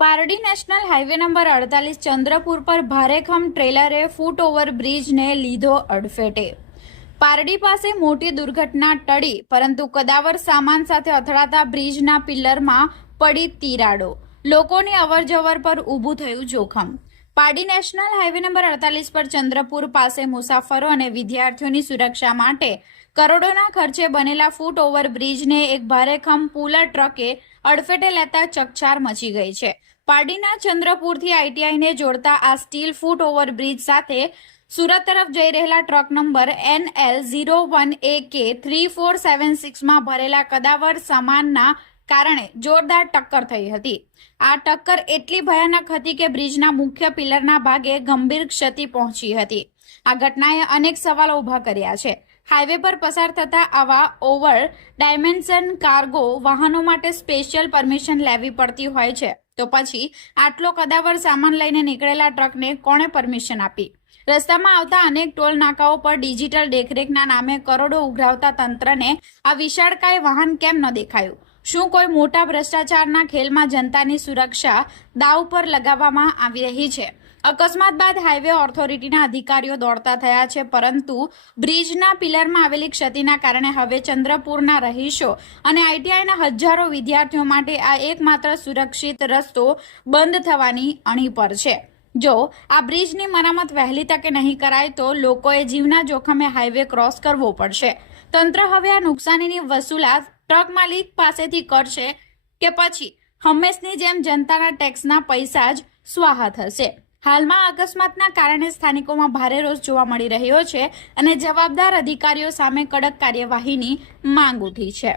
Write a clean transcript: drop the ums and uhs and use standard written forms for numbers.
Pardi national highway number 48 Chandrapur પર ભારેખમ ટ્રેલરે ફૂટ over બ્રિજને લીધો અડફેટે। પારડી પાસે મોટી દુર્ઘટના ટળી, પરંતુ કદાવર સામાન સાથે અથડાતા બ્રિજના પિલ્લરમાં પડી તિરાડો, લોકોની અવરજવર પર ઊભું થયું જોખમ। પારડી નેશનલ હાઈવે નંબર 48 પર ચંદ્રપુર પાસે મુસાફરો અને વિદ્યાર્થીઓની સુરક્ષા માટે કરોડોના ખર્ચે બનેલા ફૂટ ઓવર બ્રિજને એક ભારેખમ પુલર ટ્રકે અડફેટે લેતા ચકચાર મચી ગઈ છે। પારડીના ચંદ્રપુરથી આઈટીઆઈને જોડતા આ સ્ટીલ ફૂટ ઓવર બ્રિજ સાથે સુરત તરફ જઈ રહેલા ટ્રક નંબર NL01AK 3476માં ભરેલા કદાવર સામાનના કારણે જોરદાર ટક્કર થઈ હતી। આ ટક્કર એટલી ભયાનક હતી કે બ્રિજના મુખ્ય પિલરના ભાગે ગંભીર ક્ષતિ પહોંચી હતી। આ ઘટનાએ અનેક સવાલો ઊભા કર્યા છે। હાઈવે પર પસાર થતા આવા ઓવર ડાયમેન્શન કાર્ગો વાહનો માટે સ્પેશિયલ પરમિશન લેવી પડતી હોય છે, તો પછી આટલો કદાવર સામાન લઈને નીકળેલા ટ્રકને કોણે પરમિશન આપી? રસ્તામાં આવતા અનેક ટોલ નાકાઓ પર ડિજિટલ દેખરેખના નામે કરોડો ઉઘરાવતા તંત્રને આ વિશાળકાય વાહન કેમ ન દેખાયું? શું કોઈ મોટા ભ્રષ્ટાચારના ખેલમાં જનતાની સુરક્ષા દાવ પર લગાવવામાં આવી રહી છે? અકસ્માત બાદ હાઈવે ઓથોરિટીના અધિકારીઓ દોડતા થયા છે, પરંતુ બ્રિજના પિલરમાં આવેલી ક્ષતિના કારણે હવે ચંદ્રપુરના રહીશો અને આઈટીઆઈના હજારો વિદ્યાર્થીઓ માટે આ એકમાત્ર સુરક્ષિત રસ્તો બંધ થવાની અણી પર છે। જો આ બ્રિજની મરામત વહેલી તકે નહીં કરાય તો લોકોએ જીવના જોખમે હાઈવે ક્રોસ કરવો પડશે। તંત્ર હવે આ નુકસાનીની વસૂલાત ટ્રક માલિક પાસેથી કરશે કે પછી હંમેશની જેમ જનતાના ટેક્સના પૈસા જ સ્વાહા થશે? હાલમાં અકસ્માતના કારણે સ્થાનિકોમાં ભારે રોષ જોવા મળી રહ્યો છે અને જવાબદાર અધિકારીઓ સામે કડક કાર્યવાહીની માંગ ઉઠી છે।